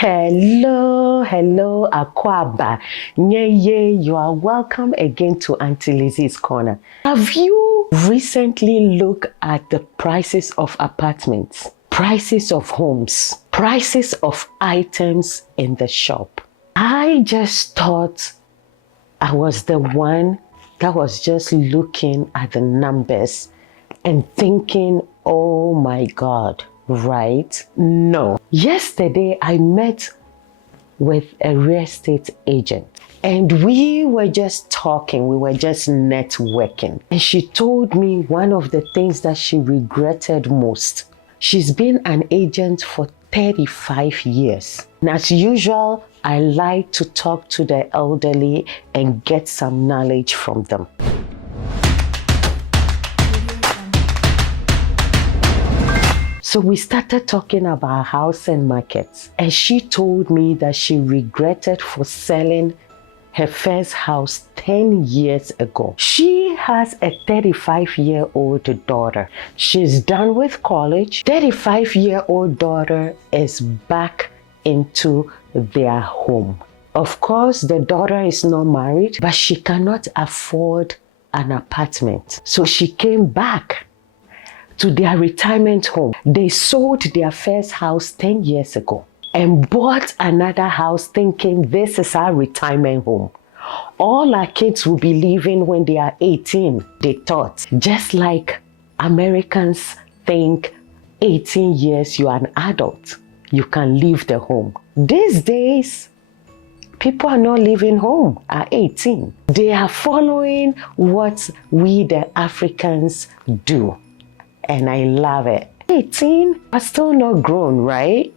Hello, Akwaba. Nyeye, you are welcome again to Auntie Lizzie's Corner. Have you recently looked at the prices of apartments, prices of homes, prices of items in the shop? I just thought I was the one that was just looking at the numbers and thinking, oh my God, right? No. Yesterday, I met with a real estate agent and we were just talking, we were just networking. And she told me one of the things that she regretted most. She's been an agent for 35 years. And as usual, I like to talk to the elderly and get some knowledge from them. So we started talking about house and markets, and she told me that she regretted for selling her first house 10 years ago. She has a 35-year-old daughter. She's done with college. 35-year-old daughter is back into their home. Of course, the daughter is not married, but she cannot afford an apartment. So she came back to their retirement home. They sold their first house 10 years ago and bought another house thinking this is our retirement home. All our kids will be leaving when they are 18, they thought. Just like Americans think 18 years you are an adult, you can leave the home. These days, people are not leaving home at 18. They are following what we the Africans do. And I love it. 18 are still not grown, right?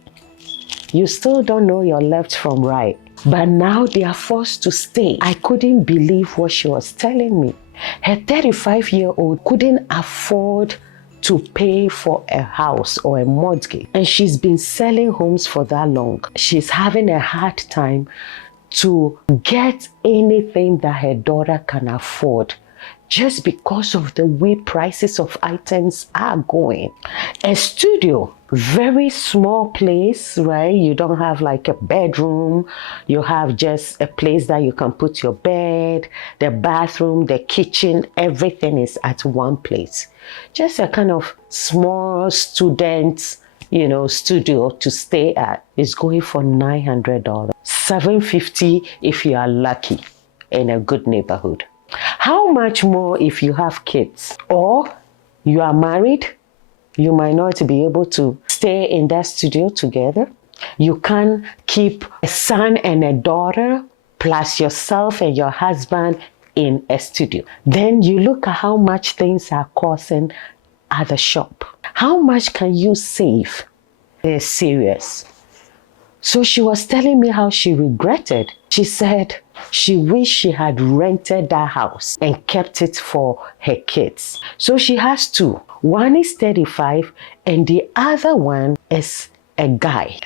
You still don't know your left from right. But now they are forced to stay. I couldn't believe what she was telling me. Her 35-year-old couldn't afford to pay for a house or a mortgage. And she's been selling homes for that long. She's having a hard time to get anything that her daughter can afford, just because of the way prices of items are going. A studio, very small place, right? You don't have like a bedroom. You have just a place that you can put your bed, the bathroom, the kitchen, everything is at one place. Just a kind of small student, studio to stay at is going for $900. $750 if you are lucky in a good neighborhood. How much more if you have kids or you are married? You might not be able to stay in that studio together. You can keep a son and a daughter plus yourself and your husband in a studio. Then you look at how much things are costing at the shop. How much can you save? It's serious. So she was telling me how she regretted. She said she wished she had rented that house and kept it for her kids. So she has two. One is 35 and the other one is a guy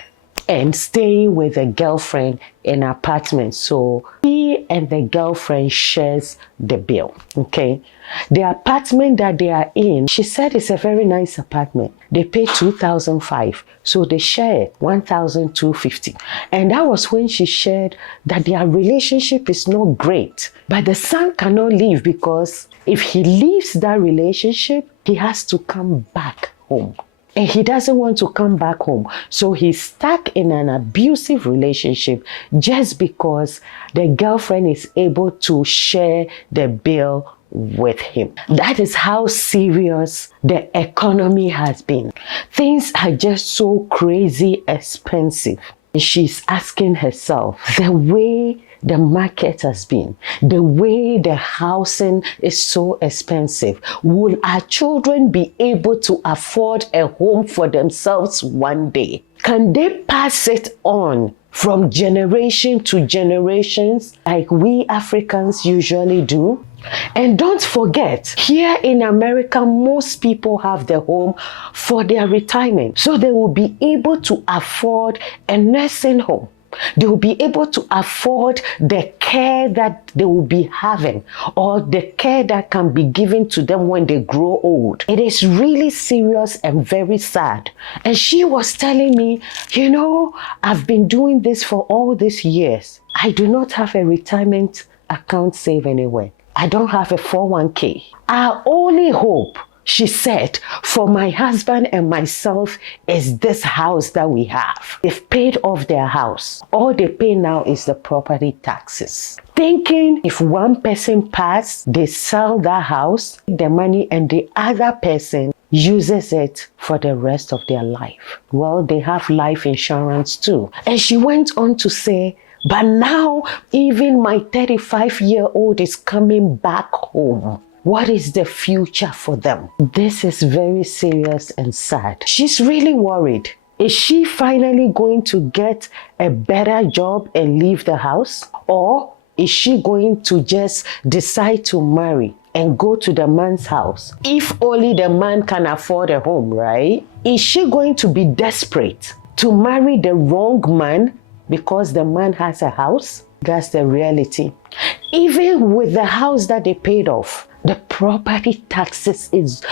and staying with a girlfriend in an apartment. So he and the girlfriend shares the bill, okay? The apartment that they are in, she said it's a very nice apartment. They pay $2,500, so they share $1,250. And that was when she shared that their relationship is not great. But the son cannot leave because if he leaves that relationship, he has to come back home. And he doesn't want to come back home. So he's stuck in an abusive relationship just because the girlfriend is able to share the bill with him. That is how serious the economy has been. Things are just so crazy expensive. And she's asking herself, the way the market has been, the way the housing is so expensive, will our children be able to afford a home for themselves one day? Can they pass it on from generation to generations like we Africans usually do? And don't forget, here in America, most people have their home for their retirement. So they will be able to afford a nursing home. They will be able to afford the care that they will be having or the care that can be given to them when they grow old. It is really serious and very sad. And she was telling me, you know, I've been doing this for all these years. I do not have a retirement account saved anywhere. I don't have a 401k. Our only hope, she said, for my husband and myself is this house that we have. They've paid off their house. All they pay now is the property taxes. Thinking if one person passes, they sell that house, the money, and the other person uses it for the rest of their life. Well, they have life insurance too. And she went on to say, but now even my 35-year-old is coming back home. What is the future for them? This is very serious and sad. She's really worried. Is she finally going to get a better job and leave the house? Or is she going to just decide to marry and go to the man's house? If only the man can afford a home, right? Is she going to be desperate to marry the wrong man because the man has a house? That's the reality. Even with the house that they paid off, the property taxes is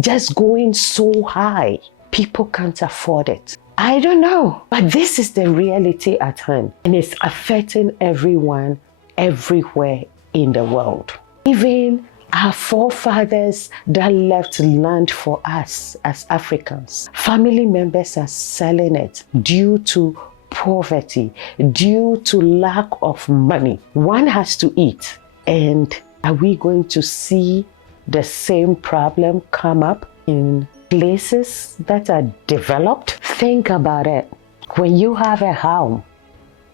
just going so high. People can't afford it. I don't know, but this is the reality at hand, and it's affecting everyone everywhere in the world. Even our forefathers that left land for us as Africans, family members are selling it due to poverty, due to lack of money. One has to eat, and are we going to see the same problem come up in places that are developed? Think about it. When you have a home,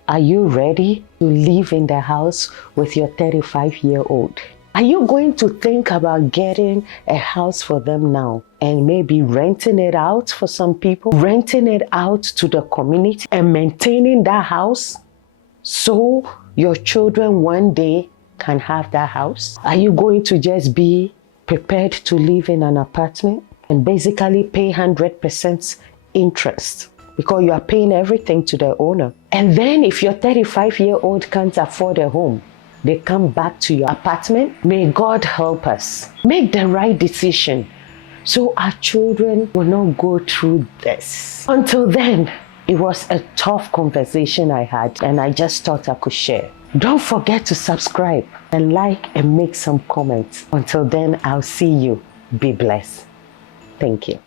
are you ready to live in the house with your 35-year-old? Are you going to think about getting a house for them now and maybe renting it out for some people, renting it out to the community and maintaining that house so your children one day can have that house? Are you going to just be prepared to live in an apartment and basically pay 100% interest because you are paying everything to the owner? And then if your 35-year-old can't afford a home, they come back to your apartment. May God help us. Make the right decision so our children will not go through this. Until then, it was a tough conversation I had, and I just thought I could share. Don't forget to subscribe and like and make some comments. Until then, I'll see you. Be blessed. Thank you.